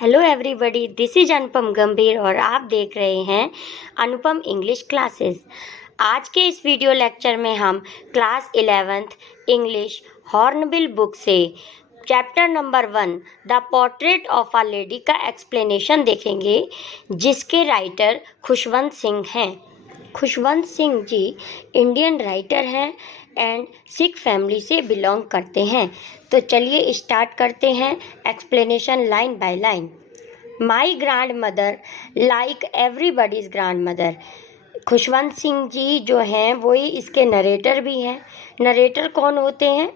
Hello everybody, this is अनुपम गंभीर और आप देख रहे हैं अनुपम इंग्लिश क्लासेस। आज के इस वीडियो लेक्चर में हम class 11th English Hornbill book से chapter number 1 the portrait of a lady का एक्सप्लेनेशन देखेंगे, जिसके राइटर खुशवंत सिंह हैं। खुशवंत सिंह जी इंडियन राइटर हैं एंड सिख फैमिली से बिलोंग करते हैं। तो चलिए स्टार्ट करते हैं explanation line by line. My grand mother like everybody's grand mother. Khushwant Singh ji जो हैं वही इसके नरेटर भी हैं। नरेटर कौन होते हैं?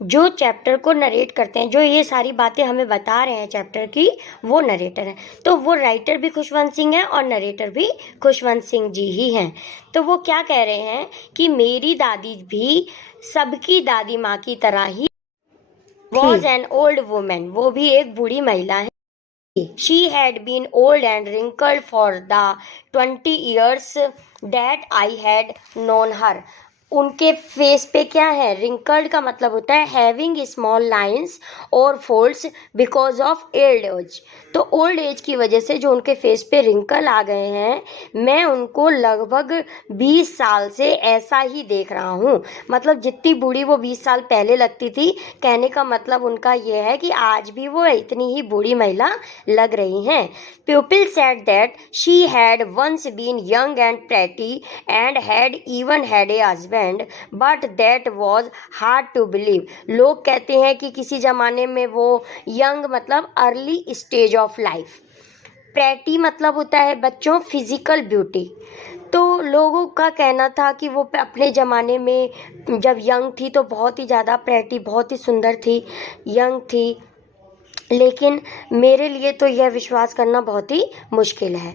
जो चैप्टर को नरेट करते हैं, जो ये सारी बातें हमें बता रहे हैं चैप्टर की, वो नरेटर हैं। तो वो राइटर भी खुशवंत सिंह हैं और नरेटर भी खुशवंत सिंह जी ही हैं। तो वो क्या कह रहे हैं कि मेरी दादी भी सबकी दादी माँ की तरह he was an old women, वो भी एक बूढ़ी महिला है। She had been old and wrinkled for the 20 years that I had known her. उनके फेस पे क्या है? रिंकल्ड का मतलब होता है हैविंग स्मॉल लाइंस और folds because of old age. तो ओल्ड एज की वजह से जो उनके फेस पे रिंकल आ गए हैं, मैं उनको लगभग 20 साल से ऐसा ही देख रहा हूँ। मतलब जितनी बूढ़ी वो 20 साल पहले लगती थी, कहने का मतलब उनका ये है कि आज भी वो इतनी ही बूढ़ी महिला लग रही हैं। Pupil said that she had once been young and pretty and had even had a husband, but that was hard to believe. लोग कहते हैं कि किसी ज़माने में वो यंग मतलब early stage of life, pretty मतलब होता है बच्चों फिजिकल ब्यूटी। तो लोगों का कहना था कि वो अपने ज़माने में जब यंग थी तो बहुत ही ज़्यादा प्रेटी, बहुत ही सुंदर थी, यंग थी। लेकिन मेरे लिए तो यह विश्वास करना बहुत ही मुश्किल है।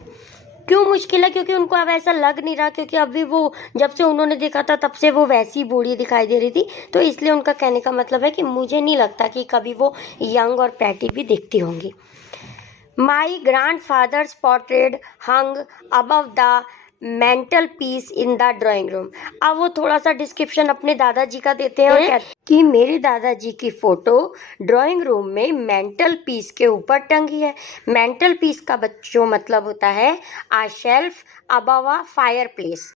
क्यों मुश्किल है? क्योंकि उनको अब ऐसा लग नहीं रहा, क्योंकि अभी वो जब से उन्होंने देखा था तब से वो वैसी बूढ़ी दिखाई दे रही थी। तो इसलिए उनका कहने का मतलब है कि मुझे नहीं लगता कि कभी वो यंग और प्रेटी भी दिखती होंगी। My grandfather's portrait hung above the mantelpiece in the drawing room. अब वो थोड़ा सा डिस्क्रिप्शन अपने दादाजी का देते हैं और कहते हैं कि मेरे दादाजी की फोटो ड्राइंग रूम में मेंटल पीस के ऊपर टंगी है। मेंटल पीस का बच्चों मतलब होता है a shelf above a fireplace.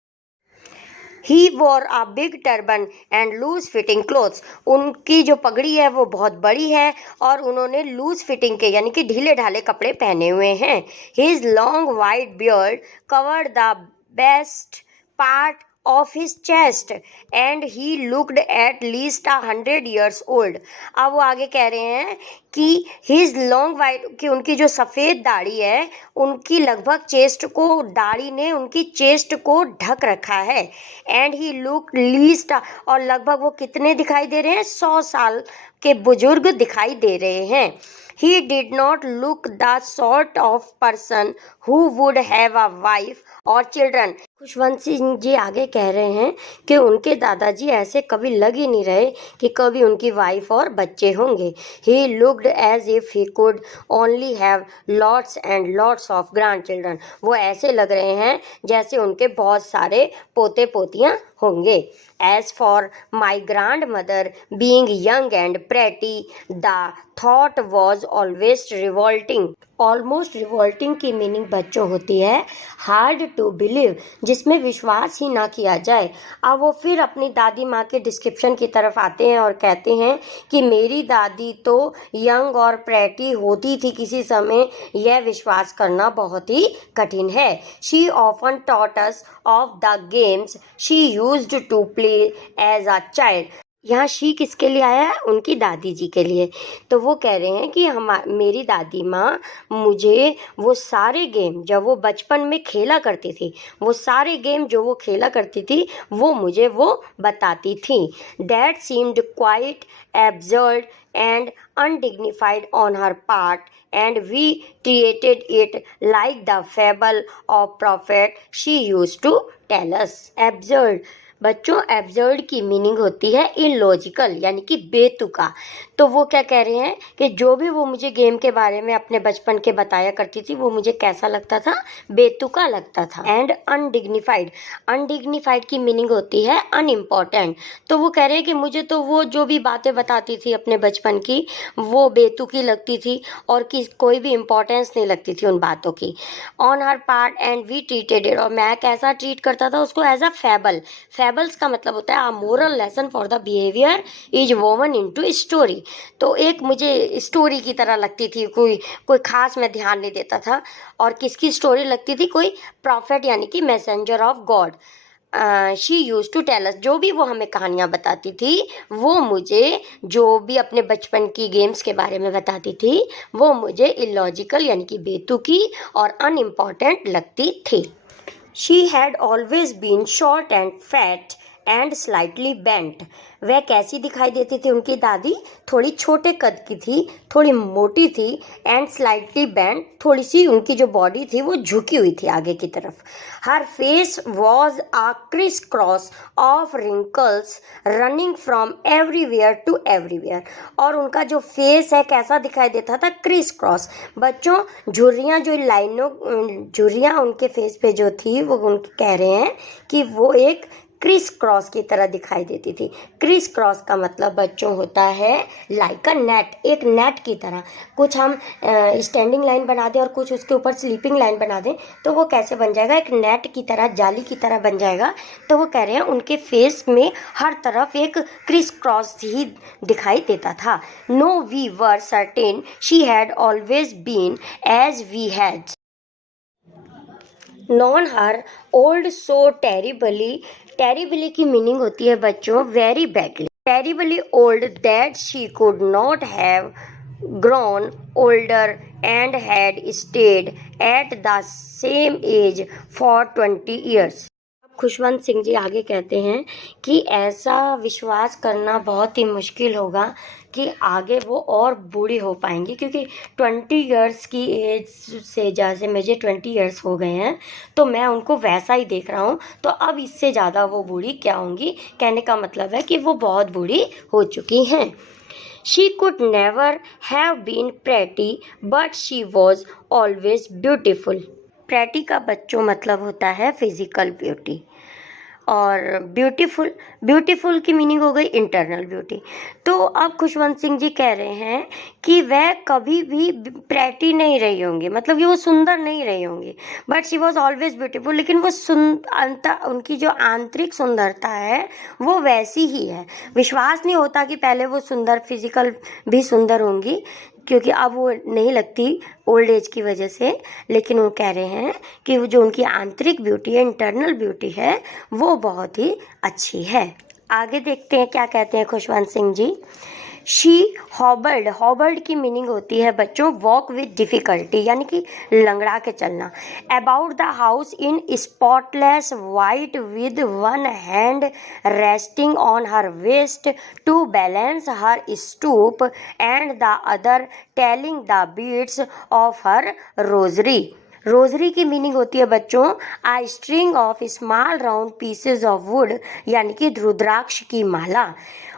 He wore a big turban and loose fitting clothes. उनकी जो पगड़ी है वो बहुत बड़ी है और उन्होंने लूज फिटिंग के यानी कि ढीले ढाले कपड़े पहने हुए हैं। His long white beard covered the best part of his chest and he looked at least 100 years old. अब वो आगे कह रहे हैं कि his long white, कि उनकी जो सफ़ेद दाढ़ी है उनकी लगभग चेस्ट को, दाढ़ी ने उनकी चेस्ट को ढक रखा है। एंड ही लुक लीस्ट, और लगभग वो कितने दिखाई दे रहे हैं? 100 साल के बुजुर्ग दिखाई दे रहे हैं। He did not look the sort of person who would have a wife or children. Khushwant Singh ji आगे कह रहे हैं कि उनके दादाजी ऐसे कभी लग ही नहीं रहे कि कभी उनकी वाइफ और बच्चे होंगे। He looked as if he could only have lots and lots of grandchildren. वो ऐसे लग रहे हैं जैसे उनके बहुत सारे पोते पोतियाँ होंगे। As for my grandmother being young and pretty, the thought was always revolting. Almost revolting की मीनिंग बच्चों होती है हार्ड टू बिलीव, जिसमें विश्वास ही ना किया जाए। अब वो फिर अपनी दादी माँ के डिस्क्रिप्शन की तरफ आते हैं और कहते हैं कि मेरी दादी तो यंग और प्रेटी होती थी किसी समय, यह विश्वास करना बहुत ही कठिन है। She often taught us of the games she used to play as a child. यहाँ शी किसके लिए आया है? उनकी दादी जी के लिए। तो वो कह रहे हैं कि मेरी दादी माँ मुझे वो सारे गेम जब वो बचपन में खेला करती थी, वो सारे गेम जो वो खेला करती थी वो मुझे वो बताती थी। That seemed quite absurd and undignified on her part and we treated it like the fable of prophet she used to tell us. Absurd बच्चों एब्सर्ड की मीनिंग होती है इलॉजिकल यानी कि बेतुका। तो वो क्या कह रहे हैं कि जो भी वो मुझे गेम के बारे में अपने बचपन के बताया करती थी वो मुझे कैसा लगता था, बेतुका लगता था। एंड अनडिग्निफाइड, अनडिग्निफाइड की मीनिंग होती है अनइम्पॉर्टेंट। तो वो कह रहे हैं कि मुझे तो वो जो भी बातें बताती थी अपने बचपन की वो बेतुकी लगती थी और कि कोई भी इम्पोर्टेंस नहीं लगती थी उन बातों की। On her part and we treated it, और मैं कैसा ट्रीट करता था उसको, एज अ फैबल। फैबल्स का मतलब होता है a moral lesson for the behaviour is woven into story. तो एक मुझे स्टोरी की तरह लगती थी, कोई कोई खास मैं ध्यान नहीं देता था। और किसकी स्टोरी लगती थी, कोई प्रॉफिट यानी कि messenger of God. She use to tell us, जो भी वो हमें कहानियाँ बताती थी वो मुझे, जो भी अपने बचपन की गेम्स के बारे में बताती थी वो मुझे इलॉजिकल यानी कि बेतुकी और अनइम्पॉर्टेंट लगती थी। She had always been short and fat and slightly bent. वह कैसी दिखाई देती थी उनकी दादी, थोड़ी छोटे कद की थी, थोड़ी मोटी थी। एंड स्लाइटली बेंट, थोड़ी सी उनकी जो बॉडी थी वो झुकी हुई थी आगे की तरफ। Her face was a criss cross of wrinkles running from everywhere to everywhere. और उनका जो फेस है कैसा दिखाई देता था, क्रिस क्रॉस। बच्चों झुर्रियाँ, जो लाइनों झुर्रियाँ उनके फेस पे जो थी वो उनके कह रहे हैं कि वो एक क्रिस क्रॉस की तरह दिखाई देती थी। क्रिस क्रॉस का मतलब बच्चों होता है लाइक अ नेट, एक नेट की तरह। कुछ हम स्टैंडिंग लाइन बना दें और कुछ उसके ऊपर स्लीपिंग लाइन बना दें तो वो कैसे बन जाएगा, एक नेट की तरह, जाली की तरह बन जाएगा। तो वो कह रहे हैं उनके फेस में हर तरफ एक क्रिस क्रॉस ही दिखाई देता था। No we were certain she had always been as we had known her old so terribly. Terribly की मीनिंग होती है बच्चों very badly. Terribly old that she could not have grown older and had stayed at the same age for 20 years. Khushwant Singh ji आगे कहते हैं कि ऐसा विश्वास करना बहुत ही मुश्किल होगा कि आगे वो और बूढ़ी हो पाएंगी, क्योंकि 20 इयर्स की एज से, जैसे मुझे 20 इयर्स हो गए हैं तो मैं उनको वैसा ही देख रहा हूँ, तो अब इससे ज़्यादा वो बूढ़ी क्या होंगी। कहने का मतलब है कि वो बहुत बूढ़ी हो चुकी हैं। She could never have been pretty, but she was always beautiful. Pretty का बच्चों मतलब होता है फिजिकल ब्यूटी, और ब्यूटीफुल, ब्यूटीफुल की मीनिंग हो गई इंटरनल ब्यूटी। तो अब खुशवंत सिंह जी कह रहे हैं कि वह कभी भी प्रेटी नहीं रही होंगी, मतलब कि वो सुंदर नहीं रही होंगी, but she was always beautiful. लेकिन वो उनकी जो आंतरिक सुंदरता है वो वैसी ही है। विश्वास नहीं होता कि पहले वो सुंदर, फिजिकल भी सुंदर होंगी, क्योंकि अब वो नहीं लगती ओल्ड एज की वजह से। लेकिन वो कह रहे हैं कि वो जो उनकी आंतरिक ब्यूटी है, इंटरनल ब्यूटी है, वो बहुत ही अच्छी है। आगे देखते हैं क्या कहते हैं खुशवंत सिंह जी। शी हॉबल्ड, हॉबल्ड की मीनिंग होती है बच्चों वॉक विद डिफ़िकल्टी, यानी कि लंगड़ा के चलना। About the house in spotless white with one hand resting on her waist to balance her stoop and the other telling the beads of her rosary. Rosary की meaning होती है बच्चों a string of small round pieces of wood, यानी कि रुद्राक्ष की माला।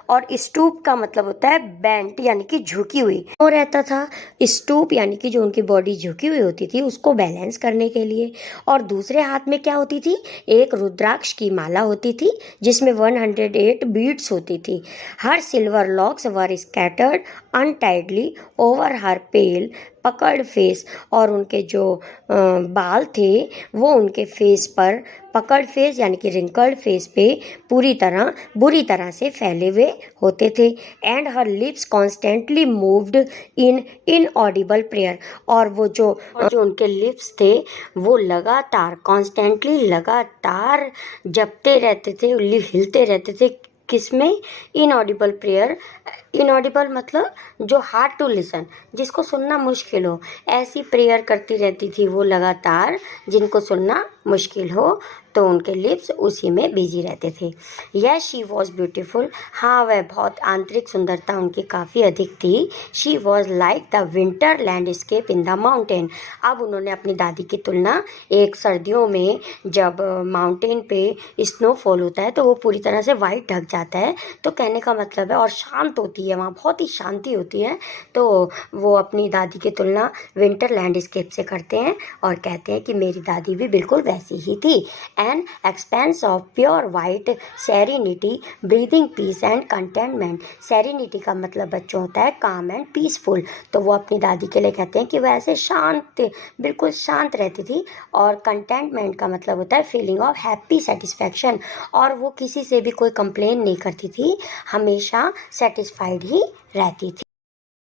और stoop का मतलब होता है बेंट, यानी कि झुकी हुई। वो रहता था स्टूप, यानी कि जो उनकी बॉडी झुकी हुई होती थी उसको बैलेंस करने के लिए। और दूसरे हाथ में क्या होती थी, एक रुद्राक्ष की माला होती थी जिसमें 108 बीड्स होती थी। हर सिल्वर लॉक्स वर स्कैटर्ड अनटाइडली ओवर हर पेल पकड़ फेस, और उनके जो बाल थे वो उनके फेस पर, पकड़ फेस यानी कि रिंकल्ड फेस पे पूरी तरह, बुरी तरह से फैले हुए होते थे। And her lips constantly moved in inaudible prayer, और वो जो उनके लिप्स थे वो लगातार, कॉन्स्टेंटली, लगातार जपते रहते थे, हिलते रहते थे। किसमें, इनऑडिबल प्रेयर, इनऑडिबल मतलब जो हार्ड टू लिसन, जिसको सुनना मुश्किल हो, ऐसी प्रेयर करती रहती थी वो लगातार जिनको सुनना मुश्किल हो, तो उनके लिप्स उसी में बिजी रहते थे। यस शी वॉज ब्यूटिफुल, हाँ वह बहुत आंतरिक सुंदरता उनकी काफ़ी अधिक थी। She was like the winter landscape in the mountain. अब उन्होंने अपनी दादी की तुलना एक सर्दियों में जब माउंटेन पे स्नोफॉल होता है तो वो पूरी तरह से वाइट ढक जाता है, तो कहने का मतलब है, और शांत होती है, वहाँ बहुत ही शांति होती है, तो वो अपनी दादी की तुलना विंटर लैंडस्केप से करते हैं और कहते हैं कि मेरी दादी भी बिल्कुल वैसी ही थी। An expanse of pure white serenity, breathing peace and contentment. Serenity का मतलब बच्चों होता है काम एंड पीसफुल, तो वो अपनी दादी के लिए कहते हैं कि वह ऐसे शांत, बिल्कुल शांत रहती थी। और कंटेंटमेंट का मतलब होता है फीलिंग ऑफ हैप्पी सेटिस्फैक्शन, और वो किसी से भी कोई कंप्लेन नहीं करती थी, हमेशा सेटिस्फाइड ही रहती थी।